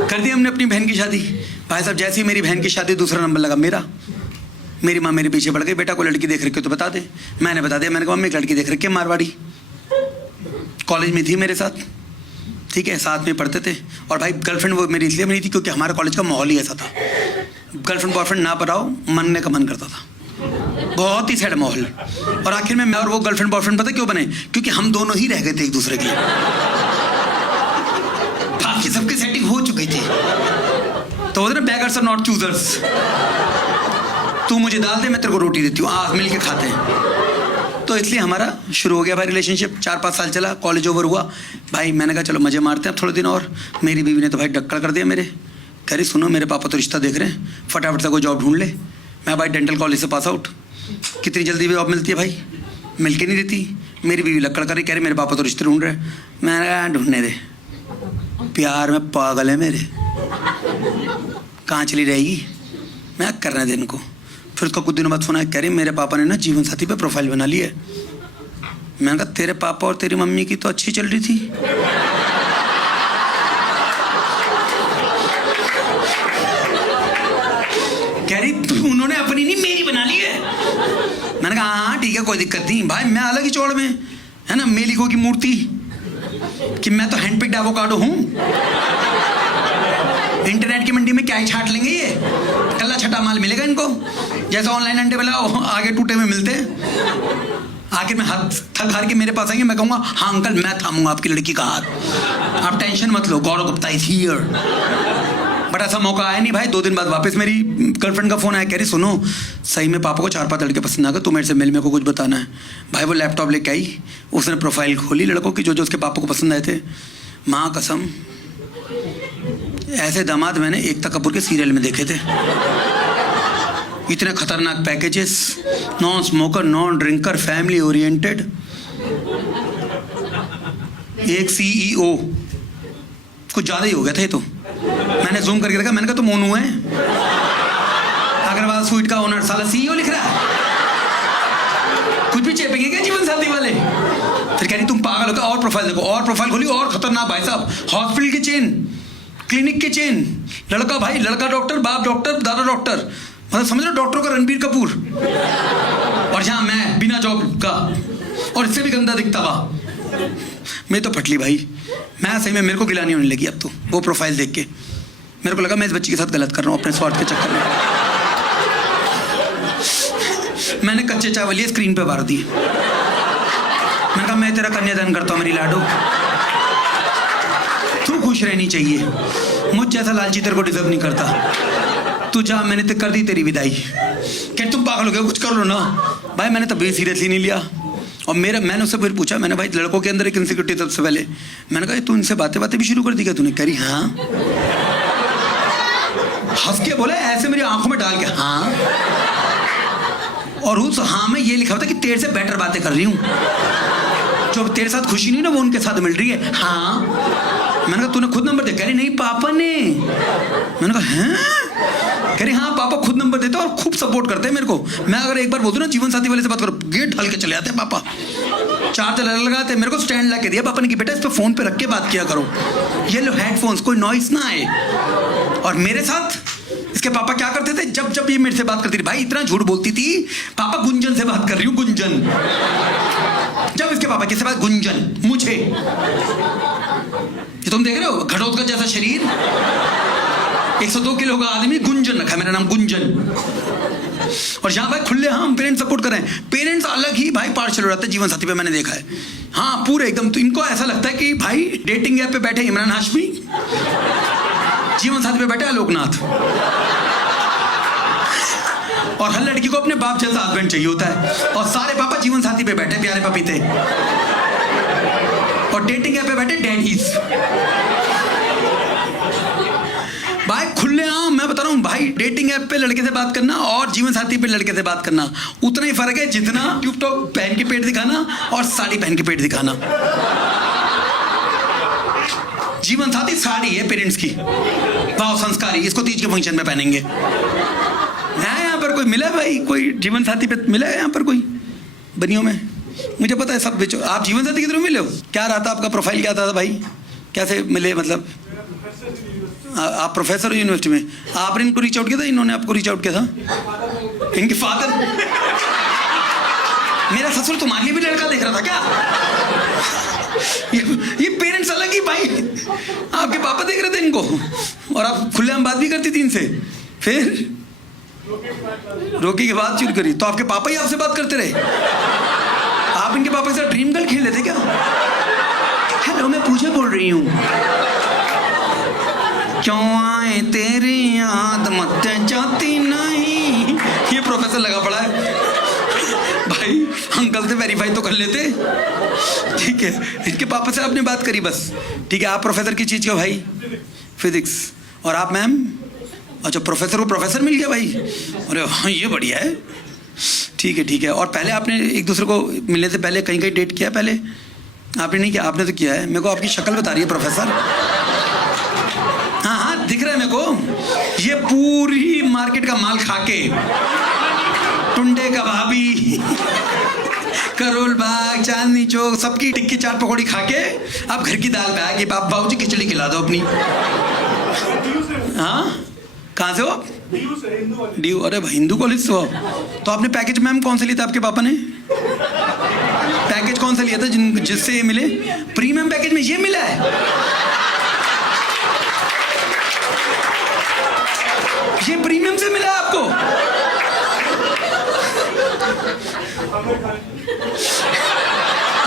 कर दी हमने अपनी बहन की शादी। भाई साहब जैसे ही मेरी बहन की शादी दूसरा नंबर लगा मेरा। मेरी माँ मेरे पीछे पड़ गई, बेटा को लड़की देख रखी हो तो बता दे। मैंने बता दिया, मैंने कहा मम्मी एक लड़की देख रखी है मारवाड़ी, कॉलेज में थी मेरे साथ, ठीक है, साथ में पढ़ते थे। और भाई गर्लफ्रेंड वो मेरी इसलिए नहीं थी क्योंकि हमारा कॉलेज का माहौल ही ऐसा था, गर्लफ्रेंड बॉयफ्रेंड ना पढ़ाओ, मनने का मन करता था, बहुत ही सैड माहौल। और आखिर में मैं और वो गर्लफ्रेंड बॉयफ्रेंड पता क्यों बने? क्योंकि हम दोनों ही रह गए थे एक दूसरे के लिए, बाकी सबकी सेटिंग हो चुकी थी। तो ना बेगर्स आर नॉट चूजर्स, तू मुझे दाल दे मैं तेरे को रोटी देती हूँ, आज मिल के खाते हैं। तो इसलिए हमारा शुरू हो गया भाई रिलेशनशिप। 4-5 साल चला, कॉलेज ओवर हुआ भाई, मैंने कहा चलो मजे मारते हैं अब थोड़े दिन और। मेरी बीवी ने तो भाई डक्कड़ कर दिया मेरे, कह रही सुनो मेरे पापा तो रिश्ता देख रहे हैं, फटाफट से कोई जॉब ढूंढ ले। मैं भाई डेंटल कॉलेज से पास आउट, कितनी जल्दी भी जॉब मिलती है भाई, मिल के नहीं देती। मेरी बीवी लक्कड़ कर रही, कह रही मेरे पापा तो रिश्ते ढूंढ रहे हैं। मैंने कहा ढूंढने दे, प्यार में पागल है मेरे, कहाँ चली रहेगी, मैं करने दे इनको। फिर उसका कुछ दिनों बाद फोन आया, कह रही मेरे पापा ने ना जीवन साथी पे प्रोफाइल बना ली है। मैंने कहा तेरे पापा और तेरी मम्मी की तो अच्छी चल रही थी। कह रही उन्होंने अपनी नहीं मेरी बना ली है। मैंने कहा हाँ ठीक है कोई दिक्कत नहीं भाई, मैं अलग ही चौड़ में है ना, मेलिको की मूर्ति कि मैं तो हैंडपिक्ड एवोकाडो हूँ। इंटरनेट की मंडी में क्या ही छाट लेंगे ये, कल्ला छटा माल मिलेगा इनको, जैसे ऑनलाइन अंडे बनाओ आगे टूटे हुए मिलते हैं। आखिर में हाथ थक हार के मेरे पास आएंगे, मैं कहूँगा हाँ अंकल मैं थामूंगा आपकी लड़की का हाथ, आप टेंशन मत लो, गौरव गुप्ता इज हियर। बट ऐसा मौका आया नहीं भाई। 2 दिन बाद वापस मेरी गर्लफ्रेंड का फोन आया, कह रही सुनो सही में पापा को 4-5 लड़के पसंद आ गए, तो मेरे से मिल, मेरे को कुछ बताना है। भाई वो लैपटॉप लेके आई, उसने प्रोफाइल खोली लड़कों की जो जो उसके पापा को पसंद आए थे। माँ कसम ऐसे दामाद मैंने एकता कपूर के सीरियल में देखे थे, इतने खतरनाक packages, non smoker, non drinker, family oriented, एक सीईओ, कुछ ज्यादा ही हो गया था ये तो। मैंने जूम करके देखा, मैंने कहा तो मोनू है, अग्रवाल स्वीट का ओनर साला सीईओ लिख रहा है, कुछ भी चेपेंगे क्या जीवन साथी वाले। फिर कह रही तुम पागल हो क्या, और प्रोफाइल देखो, और प्रोफाइल खोली, और खतरनाक भाई साहब, हॉस्पिटल की चेन, क्लिनिक की चेन, लड़का भाई लड़का डॉक्टर, बाप डॉक्टर, दादा डॉक्टर, मतलब समझ लो डॉक्टरों का रणबीर कपूर, और जहां मैं बिना जॉब का और इससे भी गंदा दिखता हुआ। मैं तो फटली भाई, मैं सही में मेरे को गिलानी होने लगी अब तो वो प्रोफाइल देख के। मेरे को लगा मैं इस बच्ची के साथ गलत कर रहा हूँ अपने स्वार्थ के चक्कर में। मैंने कच्चे चावल लिए स्क्रीन पे मार दिए। मैंने कहा मैं तेरा कन्यादान करता हूँ मेरी लाडो, तू खुश रहनी चाहिए, मुझ जैसा लालची तेरे को डिजर्व नहीं करता, तू जा, मैंने तो कर दी तेरी विदाई। क्या तुम पागल हो गए, कुछ कर लो ना। भाई मैंने तभी सीरियसली नहीं लिया। और मैंने उससे फिर पूछा, मैंने भाई लड़कों के अंदर एक इनसिक्योरिटी सबसे पहले, मैंने कहा तू इनसे बातें भी शुरू कर दी क्या तूने? करी हाँ, हंस के बोला ऐसे मेरी आंखों में डाल के हाँ, और उस हाँ में ये लिखा होता कि तेरे से बेटर बातें कर रही हूँ, जो तेरे साथ खुशी नहीं ना वो उनके साथ मिल रही है। हाँ, मैंने कहा तूने खुद नंबर दिया? कह रही नहीं पापा ने। मैंने कहा हैं? कह रही हाँ पापा खुद नंबर देते और खूब सपोर्ट करते हैं मेरे को। मैं अगर एक बार बोल दूं ना जीवन साथी वाले से बात करो, गेट ढल के चले आते हैं पापा, चार्जर लगाते मेरे को स्टैंड ला के दिया पापा ने कि बेटा इस पे फोन पे रख के बात किया करो, ये लो हेडफोन्स, कोई नॉइस ना आए। और मेरे साथ इसके पापा क्या करते थे, जब जब ये मेरे से बात करती थी, भाई इतना झूठ बोलती थी, पापा गुंजन से बात कर रही हूँ, गुंजन। जब इसके पापा किससे बात, गुंजन, मुझे। ये तुम देख रहे हो घटोत्कच जैसा शरीर, 102 किलो का आदमी, गुंजन रखा है मेरा नाम, गुंजन। और जहां भाई खुले हम पेरेंट्स सपोर्ट कर रहे हैं, पेरेंट्स अलग ही भाई पार्शल हो जाते हैं जीवन साथी पे, मैंने देखा है। हाँ पूरे एकदम, तो इनको ऐसा लगता है कि भाई डेटिंग ऐप पे बैठे इमरान हाशमी, जीवन साथी पे बैठे आलोकनाथ। और हर लड़की को अपने बाप जैसा हस्बैंड चाहिए होता है, और सारे पापा जीवन साथी पे बैठे प्यारे पपीते, और डेटिंग ऐप पे बैठे डैडीज। भाई खुले आम मैं बता रहा हूँ भाई, डेटिंग ऐप पे लड़के से बात करना और जीवन साथी पे लड़के से बात करना उतना ही फर्क है जितना ट्यूब टॉप पहन के पेट दिखाना और साड़ी पहन के पेट दिखाना। जीवन साथी साड़ी है पेरेंट्स की, वाह संस्कारी, इसको तीज के फंक्शन में पहनेंगे। यहाँ पर कोई मिला भाई, कोई जीवन साथी पे मिला है यहाँ पर कोई बनियों में? मुझे पता है सब बेचो। आप जीवन साथी के थ्रू मिले हो? क्या रहा था आपका प्रोफाइल, क्या था भाई? कैसे मिले मतलब? आप प्रोफेसर हो यूनिवर्सिटी में, आपने इनको रीच आउट किया था, इन्होंने आपको रीच आउट किया था? इनके फादर? मेरा ससुर तुम्हारे लिए भी लड़का देख रहा था क्या? ये पेरेंट्स अलग ही भाई। आपके पापा देख रहे थे इनको और आप खुलेआम बात भी करती थी इनसे, फिर रोकी के बाद चुरी करी तो आपके पापा ही आपसे बात करते रहे? आप इनके पापा के साथ ड्रीम गर्ल खेल लेते क्या? हेलो, मैं पूजा बोल रही हूँ। क्यों आए तेरी याद मत जाती नहीं। ये प्रोफेसर लगा पड़ा है भाई, अंकल से वेरीफाई तो कर लेते। ठीक है, इनके पापा से आपने बात करी बस। ठीक है, आप प्रोफेसर की चीज क्यों भाई? फिजिक्स। और आप मैम? अच्छा, प्रोफेसर को प्रोफेसर मिल गया भाई। अरे हाँ, ये बढ़िया है। ठीक है ठीक है। और पहले आपने एक दूसरे को मिलने से पहले कहीं कहीं डेट किया? पहले आपने नहीं किया? आपने तो किया है। मेरे को आपकी शक्ल बता रही है प्रोफेसर। हाँ हाँ, दिख रहा है मेरे को। ये पूरी मार्केट का माल खा के, टुंडे कबाबी, करोल बाग, चांदनी चौक, सबकी टिक्की चाट पकौड़ी खा के आप घर की दाल पे आए कि बाबू जी खिचड़ी खिला दो अपनी। हाँ, कहाँ से हो आप? डी। अरे भाई, हिंदू कॉलेज से हो? तो आपने पैकेज मैम कौन से लिया था आपके पापा ने? पैकेज कौन सा लिया था जिससे ये मिले? प्रीमियम पैकेज में ये मिला है? ये प्रीमियम से मिला आपको?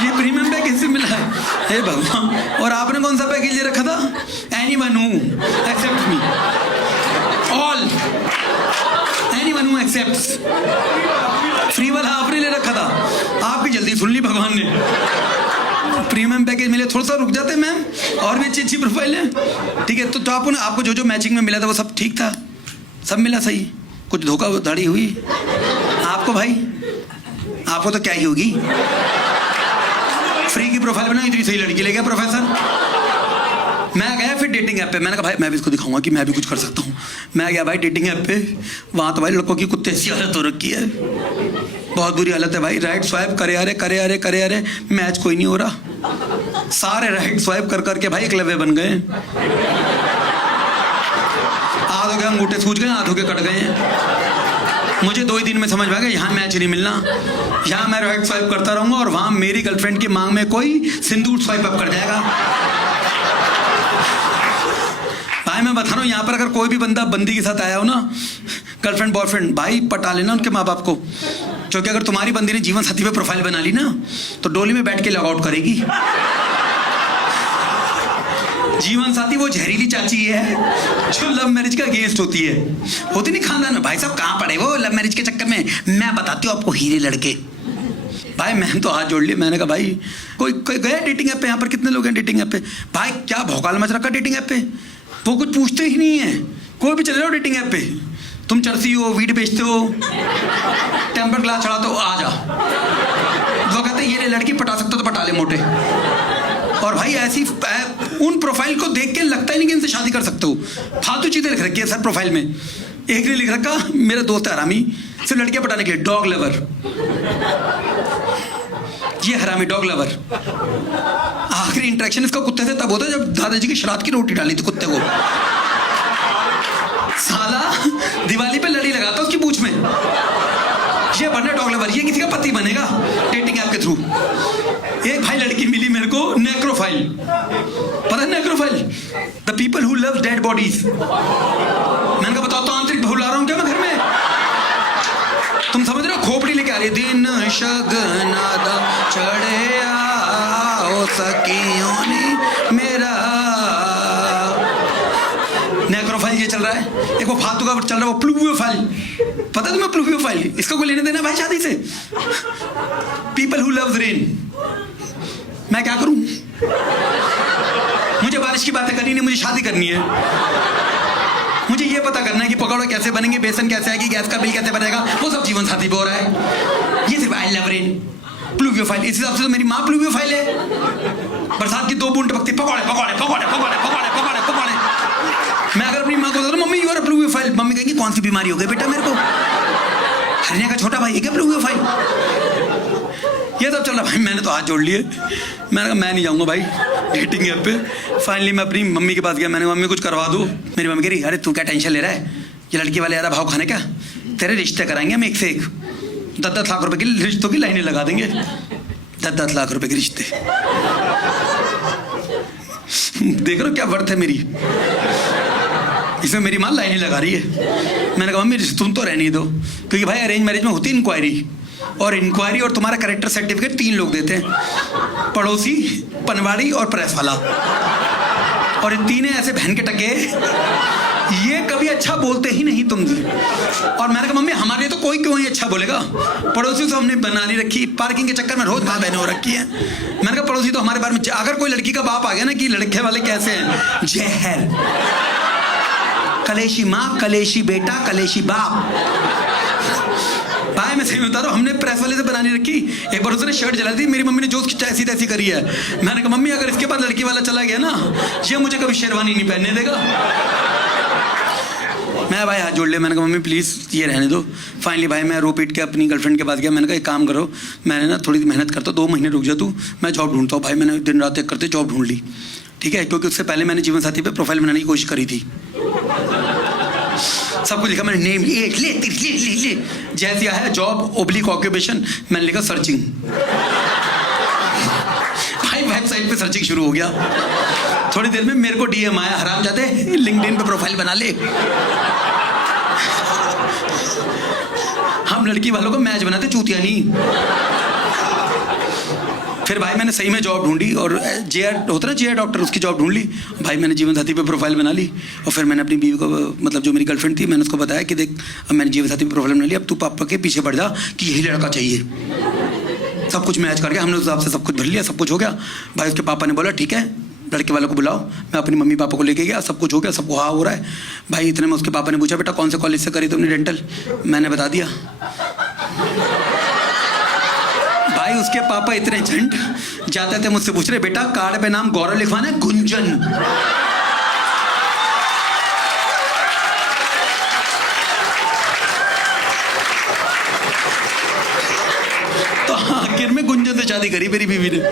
ये प्रीमियम पैकेज से मिला है? हे भगवान। और आपने कौन सा पैकेज ले रखा था? एनीवन हू एक्सेप्ट मी, ऑल एनीवन हू एक्सेप्ट्स। फ्री वाला आपने ले रखा था। आपकी जल्दी सुन ली भगवान ने। प्रीमियम पैकेज मिले, थोड़ा सा रुक जाते मैम, और भी अच्छी अच्छी प्रोफाइल है। ठीक है, तो आपको जो जो मैचिंग में मिला था वो सब ठीक था? सब मिला सही? कुछ धोखाधड़ी हुई आपको भाई? आपको तो क्या ही होगी, फ्री की प्रोफाइल बनाई, इतनी सही लड़की ले गया प्रोफेसर। मैं गया फिर डेटिंग ऐप पे, मैंने कहा भाई मैं भी इसको दिखाऊंगा कि मैं भी कुछ कर सकता हूँ। मैं गया भाई डेटिंग ऐप पे, वहाँ तो भाई लड़कों की कुत्ते सी हालत हो रखी है, बहुत बुरी हालत है भाई। राइट स्वाइप करे अरे मैच कोई नहीं हो रहा। सारे राइट स्वाइप कर करके भाई एकलव्य बन गए। आधों के अंगूठे सूज गए, आधों के कट गए हैं। मुझे 2 ही दिन में समझ में आ गया यहाँ मैच नहीं मिलना। यहाँ मैं राइट स्वाइप करता रहूंगा और वहाँ मेरी गर्लफ्रेंड की मांग में कोई सिंदूर स्वाइप अप कर जाएगा। भाई मैं बता रहा हूँ, यहाँ पर अगर कोई भी बंदा बंदी के साथ आया हो ना, गर्लफ्रेंड बॉयफ्रेंड, भाई पटा लेना उनके माँ बाप को। क्योंकि अगर तुम्हारी बंदी ने जीवन साथी पे प्रोफाइल बना ली ना, तो डोली में बैठ के लॉग आउट करेगी। जीवन साथी वो जहरीली चाची है जो लव मैरिज का अगेंस्ट होती है। होती नहीं खानदान में। भाई साहब कहाँ पड़े वो लव मैरिज के चक्कर में? मैं बताती हूँ आपको हीरे लड़के। भाई मैंने तो हाथ जोड़ लिए, मैंने कहा भाई कोई गया डेटिंग ऐप पे? यहाँ पर कितने लोग हैं डेटिंग ऐप पे? भाई क्या भौकाल मच रखा डेटिंग ऐप पे, वो कुछ पूछते ही नहीं है। कोई भी चले जाओ डेटिंग ऐप पे, तुम चरसी हो, वीट बेचते हो, टेम्पर ग्लास चढ़ाते हो, आ जा। वो कहते ये लड़की पटा सकते हो तो पटा ले मोटे। और भाई ऐसी उन प्रोफाइल को देख के लगता ही नहीं कि इनसे शादी कर सकते हो। फालतू चीजें लिख रखी है सर प्रोफाइल में। एक ने लिख रखा, मेरा दोस्त है हरामी, सिर्फ लड़कियां पटाने के लिए, डॉग लवर। ये हरामी डॉग लवर। आखिरी इंटरेक्शन इसका कुत्ते से तब होता है जब दादाजी की श्राद्ध की रोटी डाली थी कुत्ते को। साला दिवाली पे लड़ी लगाता उसकी पूंछ में। ये बनना डॉग लवर, ये किसी का पति बनेगा डेटिंग ऐप के थ्रू। एक भाई लड़की मिली मेरे को, नेक्रोफाइल। पता है necrophile? The people who love dead bodies. मैंने कहा बताओ, तांत्रिक भुला रहा हूं क्या मैं घर में? तुम समझ रहे हो? खोपड़ी लेके आ रही है, दिन शगनादा चढ़े आओ सखियों ने मेरा। नेक्रोफाइल ये चल रहा है। एक वो फालतू का चल रहा है वो प्लूवियोफाइल। पता है तुम्हें प्लूवियोफाइल? इसका कोई लेने देना भाई शादी से? People who loves rain. मैं क्या करूं? मुझे बारिश की बातें करनी नहीं, मुझे शादी करनी है। मुझे ये पता करना है कि पकौड़े कैसे बनेंगे, बेसन कैसे आएगी, गैस का बिल कैसे बनेगा, वो सब जीवन साथी पे हो रहा है। ये सिर्फ आई लव रेन, प्लूवियोफाइल। इस हिसाब से तो मेरी माँ प्लूवियोफाइल है। बरसात की 2 बूंद टपकती, पकौड़े पकौड़े पकौड़े पकौड़े पकौड़े पकौड़े पकौड़े। मैं अगर अपनी माँ को बोलता mummy you are pluviophile, mummy कहेंगी कौन सी बीमारी हो गई बेटा मेरे को? हरने का छोटा भाई है क्या प्लूवियोफाइल? ये सब चल रहा भाई। मैंने तो हाथ जोड़ लिए, मैंने कहा मैं नहीं जाऊंगा भाई, डेटिंग ऐप पे। फाइनली मैं अपनी मम्मी के पास गया, मैंने मम्मी कुछ करवा दो। मेरी मम्मी कह रही अरे तू क्या टेंशन ले रहा है, ये लड़की वाले ज़्यादा भाव खाने का, तेरे रिश्ते कराएंगे हम एक से एक, 10-10 लाख रुपए की रिश्तों की लाइनें लगा देंगे, 10-10 लाख रुपए के रिश्ते। देख रहे हो क्या वर्थ है मेरी, इसमें मेरी माँ लाइनें लगा रही है। मैंने कहा मम्मी तुम तो रहने दो, क्योंकि भाई अरेंज मैरिज में होती इंक्वायरी, और इंक्वायरी और तुम्हारा कैरेक्टर सर्टिफिकेट 3 लोग देते हैं, पड़ोसी, पनवाड़ी और प्रेस वाला। और इन 3 ऐसे बहन के टके, ये कभी अच्छा बोलते ही नहीं तुम। और मैंने कहा मम्मी हमारे लिए तो कोई क्यों ही अच्छा बोलेगा, पड़ोसी तो हमने बना नहीं रखी, पार्किंग के चक्कर में रोज माँ बहनें हो रखी है। मैंने कहा पड़ोसी तो हमारे बारे में, अगर कोई लड़की का बाप आ गया ना कि लड़के वाले कैसे हैं, जहर, कलेशी माँ, कलेशी बेटा, कलेशी बाप। भाई मैं सही बता रहा हूँ, हमने प्रेस वाले से बना नहीं रखी। एक बार उसने शर्ट जला दी, मेरी मम्मी ने जो उसकी ऐसी तैसी करी है। मैंने कहा मम्मी अगर इसके बाद लड़की वाला चला गया ना, ये मुझे कभी शेरवानी नहीं पहनने देगा। मैं भाई हाथ जोड़ लिया, मैंने कहा मम्मी प्लीज़ ये रहने दो। फाइनली भाई मैं रो पीट के अपनी गर्लफ्रेंड के पास गया, मैंने कहा एक काम करो, मैंने ना थोड़ी मेहनत करता हूँ, 2 महीने रुक जा तू, मैं जॉब ढूंढता हूँ। भाई मैंने दिन रात एक करते जॉब ढूंढ ली, ठीक है, क्योंकि उससे पहले मैंने जीवन साथी पे प्रोफाइल बनाने की कोशिश करी थी। सब कुछ लिखा मैंने, नेम ले ले ले ले ले, जैसे आया जॉब ओब्लिक ऑक्यूपेशन, मैंने लिखा सर्चिंग। भाई वेबसाइट पे सर्चिंग शुरू हो गया। थोड़ी देर में मेरे को डीएम आया, हरामजादे लिंक्डइन पे प्रोफाइल बना ले। हम लड़की वालों को मैच बनाते, चूतिया नहीं। फिर भाई मैंने सही में जॉब ढूंढी, और जेआर होता ना जेआर डॉक्टर, उसकी जॉब ढूंढ ली। भाई मैंने जीवन साथी पे प्रोफाइल बना ली, और फिर मैंने अपनी बीवी को, मतलब जो मेरी गर्लफ्रेंड थी, मैंने उसको बताया कि देख अब मैंने जीवन साथी पे प्रोफाइल बना ली, अब तू पापा के पीछे पड़ जा कि यही लड़का चाहिए। सब कुछ मैच करके हमने उस हिसाब से सब कुछ भर लिया, सब कुछ हो गया। भाई उसके पापा ने बोला ठीक है लड़के वालों को बुलाओ। मैं अपनी मम्मी पापा को लेके गया, सब कुछ हो गया, सबको हाँ हो रहा है। भाई इतने में उसके पापा ने पूछा बेटा कौन से कॉलेज से करी तुमने डेंटल, मैंने बता दिया। भाई उसके पापा इतने झंड, जाते थे मुझसे पूछ रहे बेटा कार्ड पे नाम गौरव लिखवाना है गुंजन। तो आखिर में गुंजन से शादी करी मेरी बीवी ने।